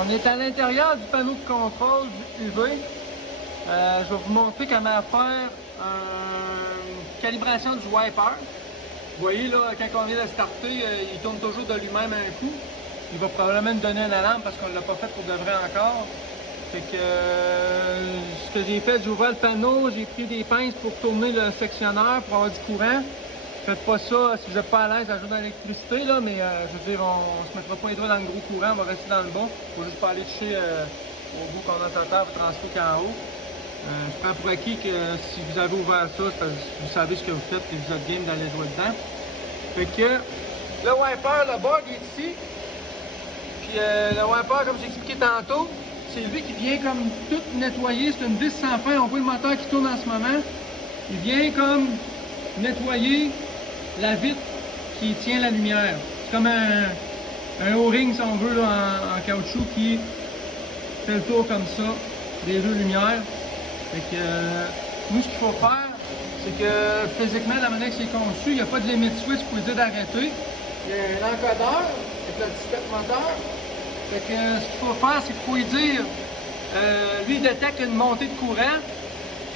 On est à l'intérieur du panneau de contrôle du UV. Je vais vous montrer comment faire une calibration du wiper. Vous voyez là, quand on vient de starter, il tourne toujours de lui-même un coup. Il va probablement nous donner une alarme parce qu'on ne l'a pas fait pour de vrai encore. Fait que ce que j'ai fait, j'ai ouvert le panneau, j'ai pris des pinces pour tourner le sectionneur pour avoir du courant. Faites pas ça si vous n'êtes pas à l'aise à jouer dans l'électricité, là, mais je veux dire, on se mettra pas les doigts dans le gros courant, on va rester dans le bas. Faut juste pas aller toucher au bout condensateur pour transférer qu'en haut. Je prends pour acquis que si vous avez ouvert ça, c'est parce que vous savez ce que vous faites et vous êtes game d'aller jouer dedans. Fait que le wiper, le bug est ici. Puis le wiper, comme j'ai expliqué tantôt, c'est lui qui vient comme tout nettoyer. C'est une vis sans fin. On voit le moteur qui tourne en ce moment. Il vient comme nettoyer la vitre qui tient la lumière. C'est comme un O-ring, si on veut, là, en caoutchouc qui fait le tour comme ça des deux lumières. Fait que nous, ce qu'il faut faire, c'est que physiquement, la manière que c'est conçu, il n'y a pas de limit switch pour lui dire d'arrêter. Il y a un encodeur avec le petit step moteur. Fait que ce qu'il faut faire, c'est qu'il faut lui dire, lui, il détecte une montée de courant.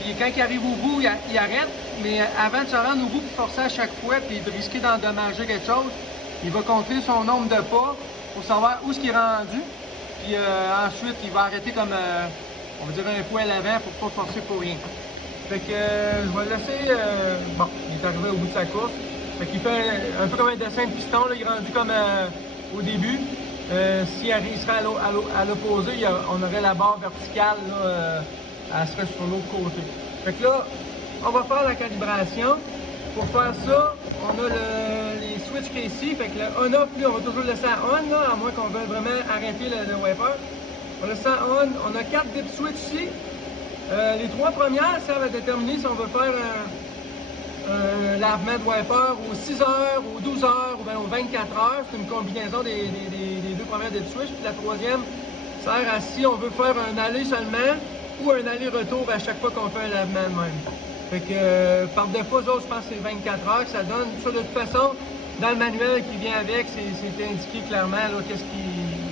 Puis quand il arrive au bout, il arrête. Mais avant de se rendre au bout pour forcer à chaque fois, puis de risquer d'endommager quelque chose, il va compter son nombre de pas pour savoir où est-ce qu'il est rendu. Puis ensuite, il va arrêter comme, on va dire, un poil à l'avant pour pas forcer pour rien. Fait que je vais le laisser, bon, il est arrivé au bout de sa course. Fait qu'il fait un peu comme un dessin de piston, là, il est rendu comme au début. S'il serait à l'opposé, on aurait la barre verticale, là, elle serait sur l'autre côté. Fait que là, on va faire la calibration. Pour faire ça, on a les switches qui est ici. Fait que le on-off, lui, on va toujours le laisser à on, là, à moins qu'on veuille vraiment arrêter le wiper. On laisse ça à on. On a 4 dip switches ici. Les 3 premières servent à déterminer si on veut faire un lavement de wiper aux 6 heures, aux 12 heures ou bien aux 24 heures. C'est une combinaison des deux premières dip switches. Puis la troisième sert à si on veut faire un aller seulement ou un aller-retour à chaque fois qu'on fait un lavement de même. Fait que par défaut, je pense que c'est 24 heures que ça donne. Ça, de toute façon, dans le manuel qui vient avec, c'est indiqué clairement qu'est-ce qui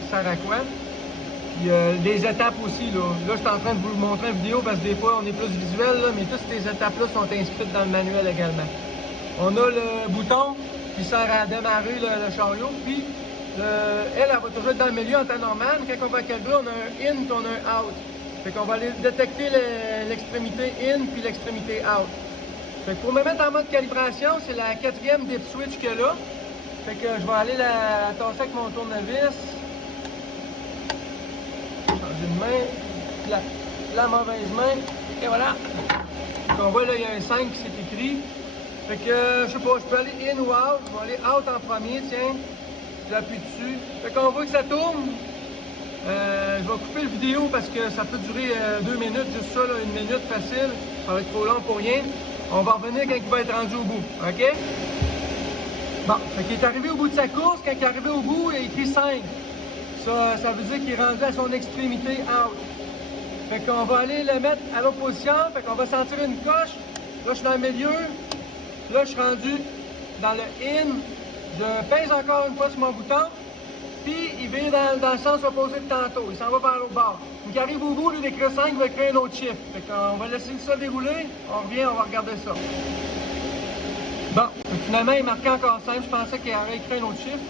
sert à quoi. Puis les étapes aussi, là je suis en train de vous montrer une vidéo parce que des fois on est plus visuel, là, mais toutes ces étapes-là sont inscrites dans le manuel également. On a le bouton qui sert à démarrer le chariot, puis elle va toujours être dans le milieu en temps normal, mais quand on va calibrer, on a un in et on a un out. Fait qu'on va aller détecter l'extrémité in puis l'extrémité out. Fait que pour me mettre en mode calibration, c'est la 4e dip switch qu'il y a là. Fait que je vais aller la tasser avec mon tournevis. Changer de main, la mauvaise main, et voilà. Donc on voit là, il y a un 5 qui s'est écrit. Fait que, je sais pas, je peux aller in ou out. Je vais aller out en premier, tiens. J'appuie dessus. Fait qu'on voit que ça tourne. Je vais couper la vidéo parce que ça peut durer 2 minutes, juste ça, là, 1 minute facile. Ça va être trop long pour rien. On va revenir quand il va être rendu au bout, ok? Bon, fait qu'il est arrivé au bout de sa course. Quand il est arrivé au bout, il a écrit 5. Ça veut dire qu'il est rendu à son extrémité out. Fait qu'on va aller le mettre à l'opposition. Fait qu'on va sentir une coche. Là, je suis dans le milieu. Là, je suis rendu dans le in. Je pèse encore une fois sur mon bouton. Puis, il vient dans le sens opposé de tantôt. Il s'en va vers l'autre bord. Donc, il arrive au bout, lui, il écrit 5, il va écrire un autre chiffre. Fait qu'on va laisser ça dérouler. On revient, on va regarder ça. Bon, finalement, il marquait encore 5. Je pensais qu'il aurait écrit un autre chiffre.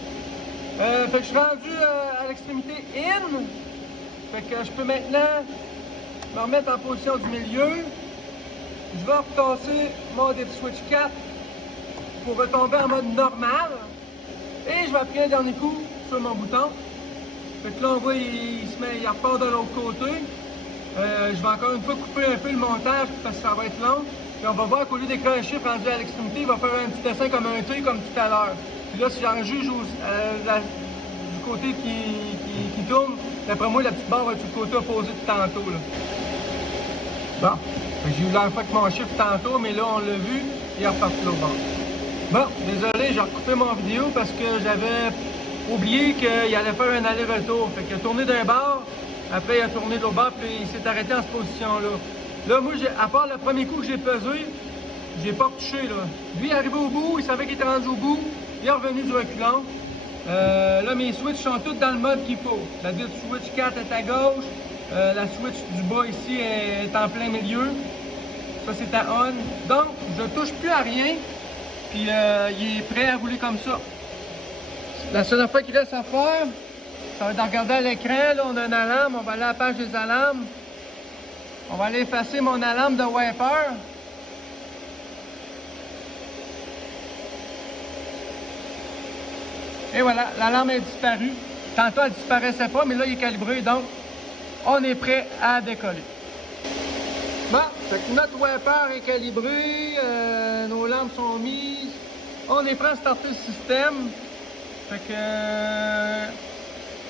Fait que je suis rendu à l'extrémité in. Fait que je peux maintenant me remettre en position du milieu. Je vais retasser mon dip switch 4 pour retomber en mode normal. Et je vais appuyer un dernier coup sur mon bouton. Fait que là, on voit, il repart de l'autre côté. Je vais encore une fois couper un peu le montage parce que ça va être long. Puis on va voir qu'au lieu d'écrire un chiffre rendu à l'extrémité, il va faire un petit dessin comme un T, comme tout à l'heure. Puis là, si j'en juge du côté qui tourne, d'après moi, la petite barre va être du côté opposé de tantôt. Là. Bon, j'ai eu l'air fait mon chiffre tantôt, mais là, on l'a vu, il est reparti l'autre bord. Bon, désolé, j'ai recoupé mon vidéo parce que j'avais oublié qu'il allait faire un aller-retour. Fait qu'il a tourné d'un bord, après il a tourné de l'autre bord, puis il s'est arrêté en cette position-là. Là, moi, à part le premier coup que j'ai pesé, j'ai pas touché, là. Lui, il est arrivé au bout, il savait qu'il était rendu au bout, il est revenu du reculon. Là, mes switches sont toutes dans le mode qu'il faut. La bit switch 4 est à gauche. La switch du bas ici est en plein milieu. Ça, c'est à on. Donc, je touche plus à rien. Puis, il est prêt à rouler comme ça. La seule fois qu'il reste à faire, ça va être de regarder à l'écran. Là, on a une alarme. On va aller à la page des alarmes. On va aller effacer mon alarme de wiper. Et voilà, l'alarme est disparue. Tantôt, elle ne disparaissait pas, mais là, il est calibré. Donc, on est prêt à décoller. Bon, fait que notre wiper est calibré. Nos lampes sont mises. On est prêt à starter le système. Fait que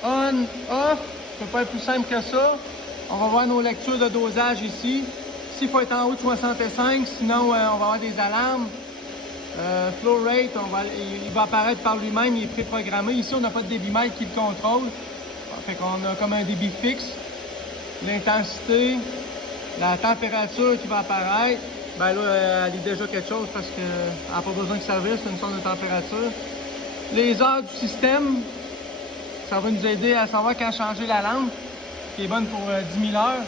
on, off, ça peut pas être plus simple que ça. On va voir nos lectures de dosage ici. Ici, il faut être en haut de 65, sinon on va avoir des alarmes. Flow rate, il va apparaître par lui-même, il est préprogrammé. Ici, on n'a pas de débitmètre qui le contrôle. Fait qu'on a comme un débit fixe. L'intensité, la température qui va apparaître. Ben là, elle est déjà quelque chose parce qu'elle n'a pas besoin de servir, c'est une sorte de température. Les heures du système, ça va nous aider à savoir quand changer la lampe, qui est bonne pour 10 000 heures.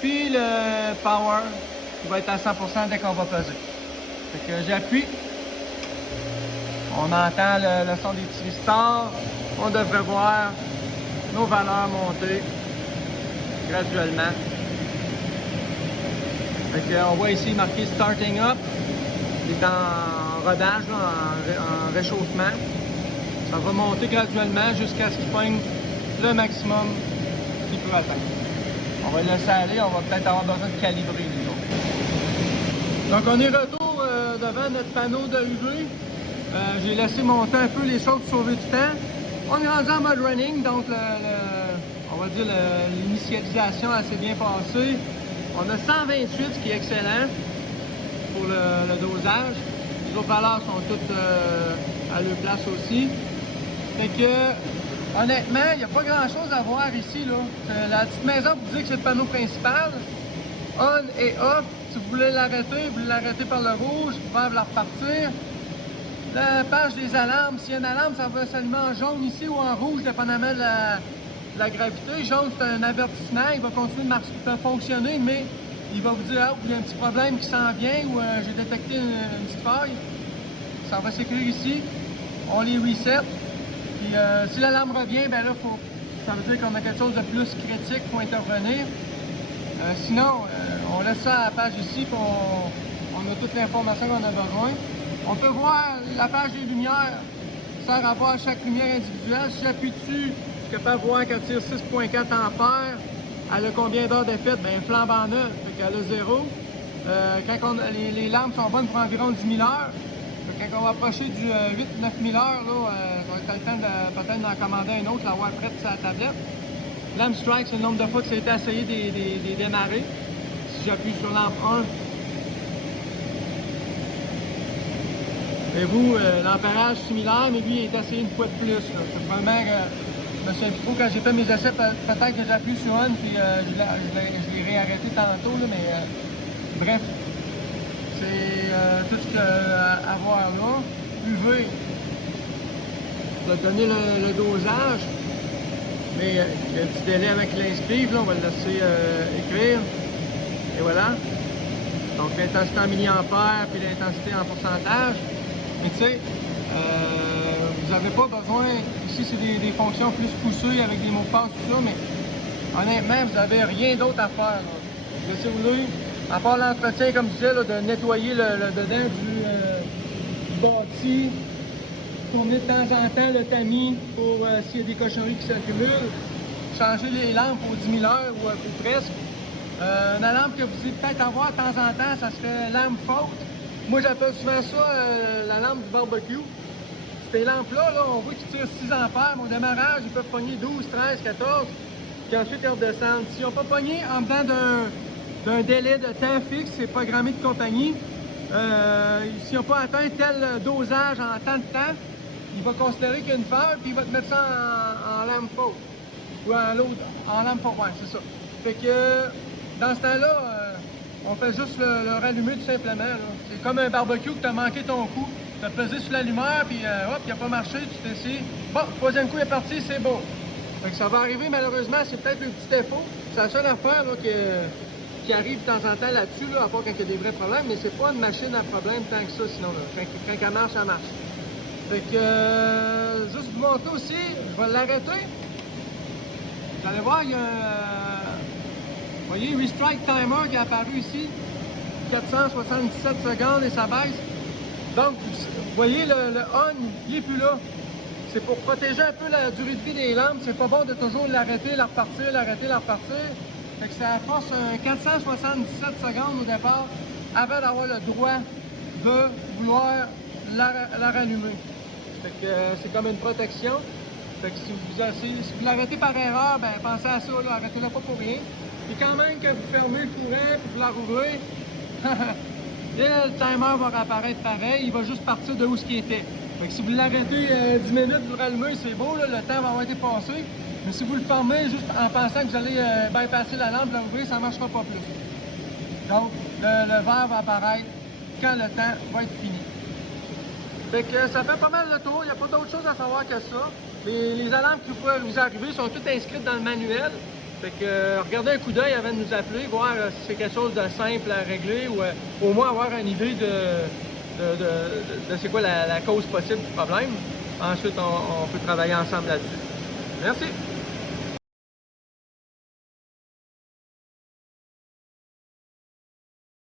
Puis le power, qui va être à 100% dès qu'on va peser. Fait que j'appuie. On entend le son des petits stars. On devrait voir nos valeurs monter graduellement. Fait que on voit ici marqué Starting Up. Il est en rodage, là, en réchauffement. Ça va monter graduellement jusqu'à ce qu'il poigne le maximum qu'il peut atteindre. On va le laisser aller, on va peut-être avoir besoin de calibrer les autres. Donc on est retour devant notre panneau de UV. J'ai laissé monter un peu les choses pour sauver du temps. On est rendu en mode running, donc on va dire l'initialisation s'est bien passée. On a 128, ce qui est excellent pour le dosage. Les autres valeurs sont toutes à leur place aussi. Fait que, honnêtement, il n'y a pas grand chose à voir ici, là. La petite maison vous dit que c'est le panneau principal. On et off. Si vous voulez l'arrêter, vous l'arrêtez par le rouge, vous pouvez la repartir. La page des alarmes, s'il y a une alarme, ça va s'allumer en jaune ici ou en rouge, dépendamment de la gravité. Jaune, c'est un avertissement, il va continuer de fonctionner, mais il va vous dire, ah, il y a un petit problème qui s'en vient ou j'ai détecté une petite faille. Ça va s'écrire ici. On les reset. Puis si l'alarme revient, ben là, ça veut dire qu'on a quelque chose de plus critique pour intervenir. Sinon, on laisse ça à la page ici, puis on a toute l'information qu'on a besoin. On peut voir la page des lumières, ça sert à voir chaque lumière individuelle. Si j'appuie dessus, je suis capable de voir qu'elle tire 6,4 ampères. Elle a combien d'heures d'effet? Bien, flambant neuve, fait qu'elle a 0. Quand les lampes sont bonnes pour environ 10 000 heures. Quand on va approcher du 8-9 000 heures, là, on va être le temps peut-être d'en commander un autre, l'avoir prête sur la tablette. Lamp strike, c'est le nombre de fois que ça a été essayé de démarrer. Si j'appuie sur lampe 1, et vous, l'ampérage similaire, mais lui, il est essayé une fois de plus. C'est vraiment, je me souviens plus trop, quand j'ai fait mes essais, peut-être que j'appuie sur on, puis je l'ai réarrêté tantôt, là, mais bref, c'est tout ce qu'il y a à voir là. UV, je vais donner le dosage, mais il y a un petit délai avec l'inscrive, là, on va le laisser écrire, et voilà. Donc l'intensité en milliampères, puis l'intensité en pourcentage. Mais tu sais, vous n'avez pas besoin, ici c'est des fonctions plus poussées avec des mots de passe, tout ça, mais honnêtement, vous n'avez rien d'autre à faire. Laissez-vous-le, à part l'entretien, comme je disais, là, de nettoyer le dedans du bâti, tourner de temps en temps le tamis pour s'il y a des cochonneries qui s'accumulent, changer les lampes aux 10 000 heures ou presque. Une lampe que vous allez peut-être avoir de temps en temps, ça serait lampe faute. Moi, j'appelle souvent ça la lampe du barbecue. Ces lampes-là, là, on voit qu'ils tirent 6 ampères, mais au démarrage, ils peuvent pogner 12, 13, 14, puis ensuite ils redescendent. S'ils n'ont pas pogné en dedans d'un délai de temps fixe, c'est programmé de compagnie, s'ils n'ont pas atteint tel dosage en tant de temps, il va considérer qu'il y a une faille, puis il va te mettre ça en lampe faute. Ou en lampe faute, ouais, c'est ça. Fait que dans ce temps-là, on fait juste le rallumer tout simplement. C'est comme un barbecue que tu as manqué ton coup. Tu as pesé sur l'allumeur, puis hop, il n'a pas marché, tu t'essayes. Bon, troisième coup est parti, c'est bon. Fait que ça va arriver, malheureusement, c'est peut-être le petit défaut. C'est la seule affaire là, qui arrive de temps en temps là-dessus, là, à part quand il y a des vrais problèmes, mais c'est pas une machine à problème tant que ça, sinon, là. Quand elle marche, ça marche. Fait que, juste vous montrer aussi, je vais l'arrêter. Vous allez voir, il y a vous voyez, Restrike Timer qui est apparu ici, 477 secondes et ça baisse. Donc, vous voyez, le on, il n'est plus là. C'est pour protéger un peu la durée de vie des lampes. C'est pas bon de toujours l'arrêter, la repartir, l'arrêter, la repartir. Fait que ça force un 477 secondes au départ avant d'avoir le droit de vouloir la rallumer. Fait que c'est comme une protection. Fait que si vous l'arrêtez par erreur, ben pensez à ça, arrêtez-la pas pour rien. Et quand même que vous fermez le courant et vous la rouvrez, le timer va réapparaître pareil, il va juste partir de où ce qui était. Fait que si vous l'arrêtez 10 minutes, vous le rallumez, c'est beau, là, le temps va avoir été passé. Mais si vous le fermez juste en pensant que vous allez bypasser la lampe, l'ouvrir, ça ne marchera pas plus. Donc, le vert va apparaître quand le temps va être fini. Fait que ça fait pas mal le tour, il n'y a pas d'autre chose à savoir que ça. Les alarmes qui peuvent vous arriver sont toutes inscrites dans le manuel. Fait que regardez un coup d'œil avant de nous appeler, voir si c'est quelque chose de simple à régler ou au moins avoir une idée de c'est quoi la cause possible du problème. Ensuite, on peut travailler ensemble là-dessus. Merci!